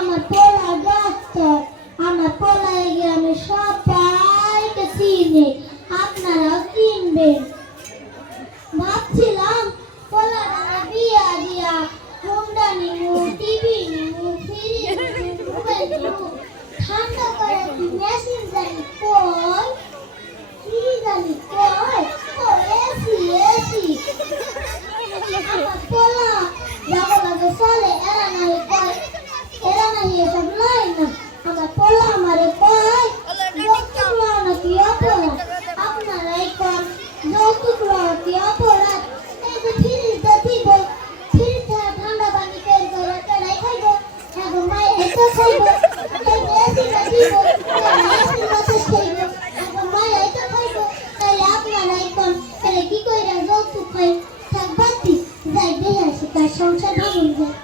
আমার পোলা ডাক্তার, আমার পোলা এই গ্রামে সবাইকে চিনে, আপনারাও চিনবেন। ভাবছিলাম পোলাটা বিয়া দিয়া হোন্ডা নিমু, টিভি নিমু, ফ্রিজ নিমু, মোবাইল নিমু, ঠান্ডা করে মেশিন জানি কই, কি জানি কই, ও এসি এসি। আমার পোলা যাবো লাগে চলে, এরা নাই কয়, এরা নাই এসব লাই না। আমার পোলা আমারে কয় যৌতুক লওয়া নাকি অপরাধ, আপনারাই কন যৌতুক লওয়া কি অপরাধ? এই যে ফ্রিজটা দিব, ফ্রিজ থেকে ঠান্ডা পানি বের করে কেডাই খাইব? এখন মায়ের এসে খাইব। এই যে এসিটা দিব, এসির মধ্যে খাইব, এখন মায়ের এসে খাইব। তাহলে আপনারাই কন তাহলে কি কইরা যৌতুক খাই? থাক বাতি যাই দেখে আসি তার সংসার ভাঙুন যায়।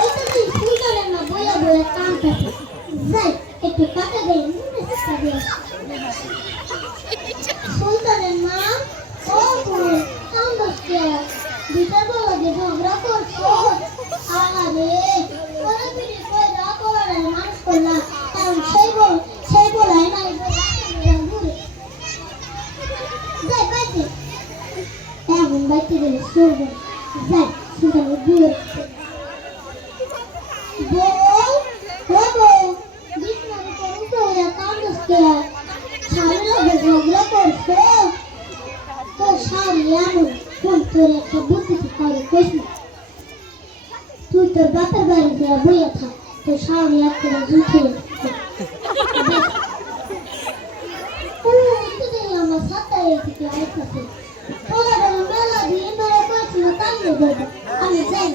ওইটা তুই শুই করেন না, বইয়া বইয়া কান কাটে। যাই একটু কাটা দেয়, মনে চেষ্টা দিয়ে সুলতানের মা ও বোন কান্দছে, বিটা বলা যে ঝগড়া করছো। আরে ওরা বিড়ি কইরা করার মানুষ করলা, কারণ সেই বলাই নাই ঘুরে যাই বাইতে, এখন বাইতে গেলে সরবে। যাই সুলতানের দূরে বউ ও বউ বিছনার উপর উঠে হইয়া কান্দছে, স্বামীর লগে ঝগড়া করছো। তোর স্বামী এমন কোন তোর একটা বুদ্ধি করে কইস না, তুই তোর বাপের বাড়ি যা বইয়া থাক, তোর স্বামী একটা জুঠিয়ে আমার সাথে এদিকে আইতাছে। ওরা মেলা দিয়ে ধরে কইছিল কান্দে দেবো, আমি যাই।